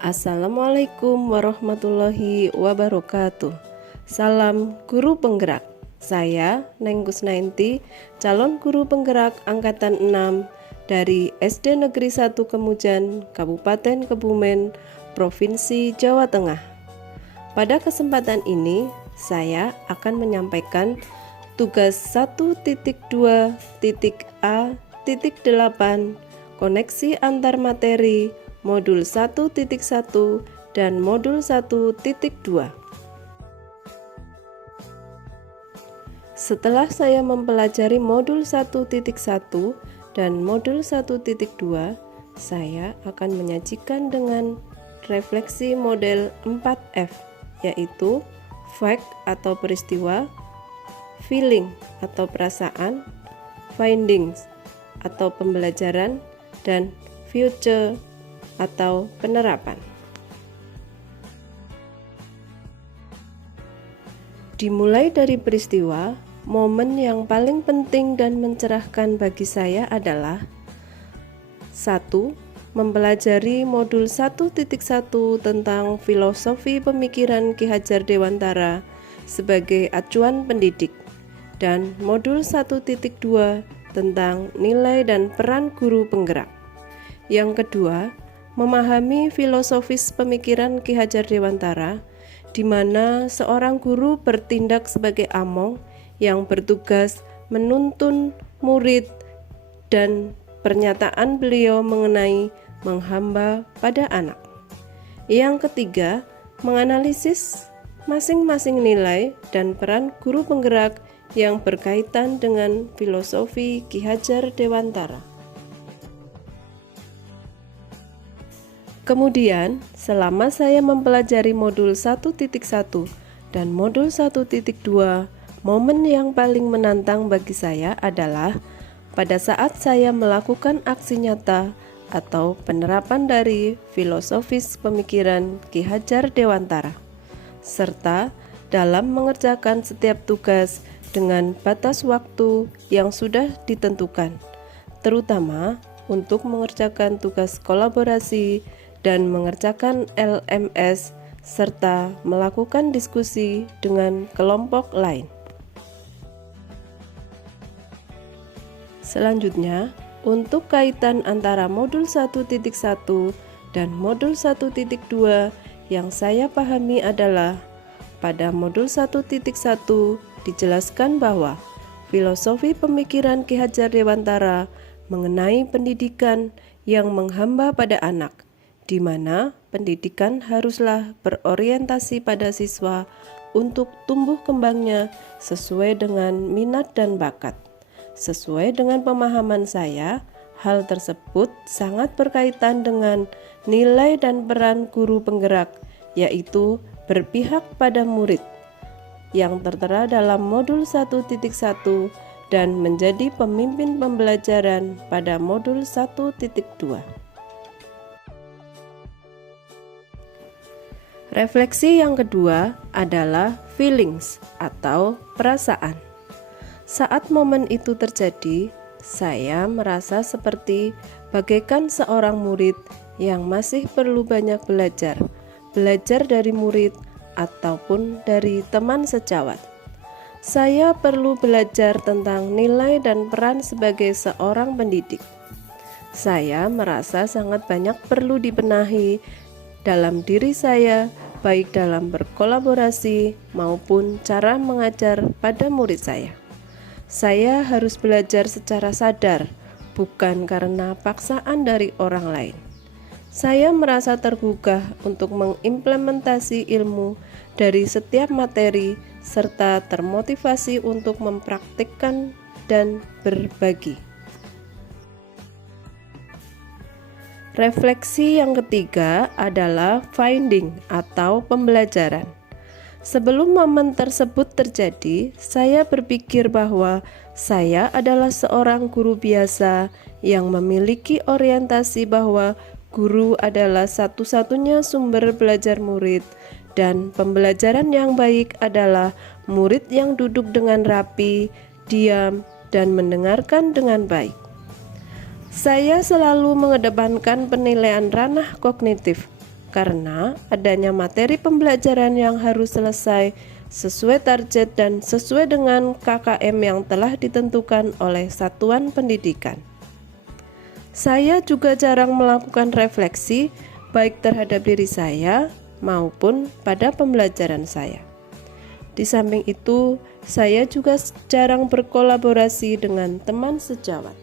Assalamualaikum warahmatullahi wabarakatuh. Salam guru penggerak. Saya Neng Kusnainti, calon guru penggerak angkatan 6 dari SD Negeri 1 Kemujan, Kabupaten Kebumen, Provinsi Jawa Tengah. Pada kesempatan ini, saya akan menyampaikan tugas 1.2.A.8 koneksi antar materi modul 1.1 dan modul 1.2. Setelah saya mempelajari modul 1.1 dan modul 1.2, saya akan menyajikan dengan refleksi model 4F, yaitu fact atau peristiwa, feeling atau perasaan, findings atau pembelajaran, dan future atau penerapan. Dimulai dari peristiwa, momen yang paling penting dan mencerahkan bagi saya adalah 1. Mempelajari modul 1.1 tentang filosofi pemikiran Ki Hajar Dewantara sebagai acuan pendidik, dan modul 1.2 tentang nilai dan peran guru penggerak. Yang kedua, memahami filosofis pemikiran Ki Hajar Dewantara, di mana seorang guru bertindak sebagai among yang bertugas menuntun murid, dan pernyataan beliau mengenai menghamba pada anak. Yang ketiga, menganalisis masing-masing nilai dan peran guru penggerak yang berkaitan dengan filosofi Ki Hajar Dewantara. Kemudian, selama saya mempelajari modul 1.1 dan modul 1.2, momen yang paling menantang bagi saya adalah pada saat saya melakukan aksi nyata atau penerapan dari filosofis pemikiran Ki Hajar Dewantara, serta dalam mengerjakan setiap tugas dengan batas waktu yang sudah ditentukan, terutama untuk mengerjakan tugas kolaborasi dan mengerjakan LMS, serta melakukan diskusi dengan kelompok lain. Selanjutnya, untuk kaitan antara modul 1.1 dan modul 1.2 yang saya pahami adalah pada modul 1.1 dijelaskan bahwa filosofi pemikiran Ki Hajar Dewantara mengenai pendidikan yang menghamba pada anak, di mana pendidikan haruslah berorientasi pada siswa untuk tumbuh kembangnya sesuai dengan minat dan bakat. Sesuai dengan pemahaman saya, hal tersebut sangat berkaitan dengan nilai dan peran guru penggerak, yaitu berpihak pada murid, yang tertera dalam modul 1.1 dan menjadi pemimpin pembelajaran pada modul 1.2. Refleksi yang kedua adalah feelings atau perasaan. Saat momen itu terjadi, saya merasa seperti bagaikan seorang murid yang masih perlu banyak belajar dari murid ataupun dari teman sejawat. Saya perlu belajar tentang nilai dan peran sebagai seorang pendidik. Saya merasa sangat banyak perlu dibenahi dalam diri saya, baik dalam berkolaborasi maupun cara mengajar pada murid saya. Saya harus belajar secara sadar, bukan karena paksaan dari orang lain. Saya merasa tergugah untuk mengimplementasi ilmu dari setiap materi, serta termotivasi untuk mempraktikkan dan berbagi. Refleksi yang ketiga adalah finding atau pembelajaran. Sebelum momen tersebut terjadi, saya berpikir bahwa saya adalah seorang guru biasa yang memiliki orientasi bahwa guru adalah satu-satunya sumber belajar murid, dan pembelajaran yang baik adalah murid yang duduk dengan rapi, diam, dan mendengarkan dengan baik. Saya selalu mengedepankan penilaian ranah kognitif karena adanya materi pembelajaran yang harus selesai sesuai target dan sesuai dengan KKM yang telah ditentukan oleh satuan pendidikan. Saya juga jarang melakukan refleksi baik terhadap diri saya maupun pada pembelajaran saya. Di samping itu, saya juga jarang berkolaborasi dengan teman sejawat.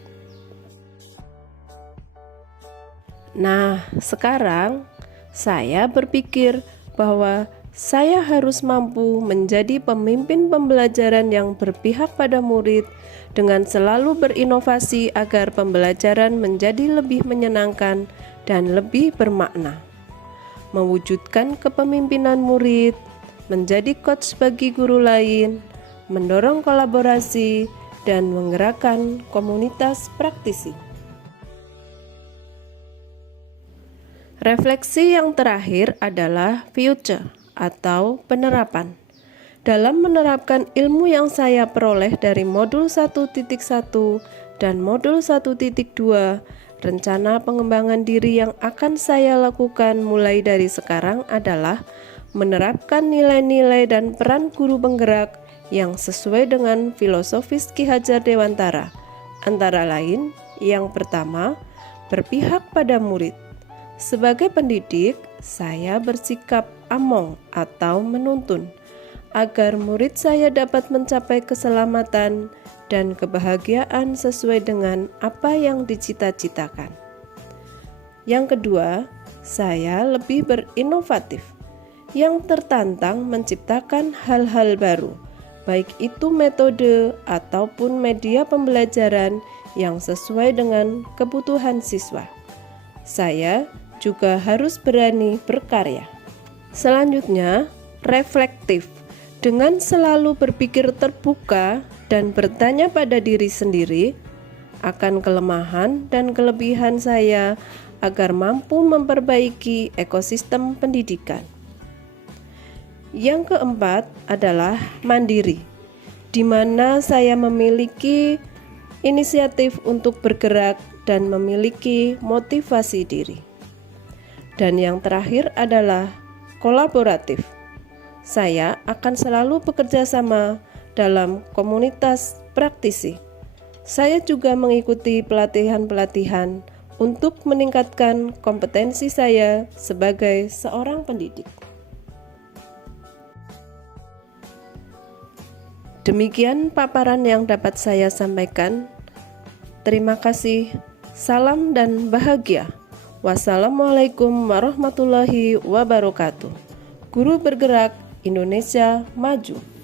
Nah, sekarang saya berpikir bahwa saya harus mampu menjadi pemimpin pembelajaran yang berpihak pada murid dengan selalu berinovasi agar pembelajaran menjadi lebih menyenangkan dan lebih bermakna. Mewujudkan kepemimpinan murid, menjadi coach bagi guru lain, mendorong kolaborasi, dan menggerakkan komunitas praktisi. Refleksi yang terakhir adalah future atau penerapan. Dalam menerapkan ilmu yang saya peroleh dari modul 1.1 dan modul 1.2, rencana pengembangan diri yang akan saya lakukan mulai dari sekarang adalah menerapkan nilai-nilai dan peran guru penggerak yang sesuai dengan filosofis Ki Hajar Dewantara. Antara lain, yang pertama, berpihak pada murid. Sebagai pendidik, saya bersikap among atau menuntun agar murid saya dapat mencapai keselamatan dan kebahagiaan sesuai dengan apa yang dicita-citakan. Yang kedua, saya lebih berinovatif, yang tertantang menciptakan hal-hal baru, baik itu metode ataupun media pembelajaran yang sesuai dengan kebutuhan siswa. Saya juga harus berani berkarya. Selanjutnya, reflektif, dengan selalu berpikir terbuka dan bertanya pada diri sendiri akan kelemahan dan kelebihan saya agar mampu memperbaiki ekosistem pendidikan. Yang keempat adalah mandiri, di mana saya memiliki inisiatif untuk bergerak dan memiliki motivasi diri. Dan yang terakhir adalah kolaboratif. Saya akan selalu bekerja sama dalam komunitas praktisi. Saya juga mengikuti pelatihan-pelatihan untuk meningkatkan kompetensi saya sebagai seorang pendidik. Demikian paparan yang dapat saya sampaikan. Terima kasih. Salam dan bahagia. Wassalamualaikum warahmatullahi wabarakatuh. Guru bergerak Indonesia maju.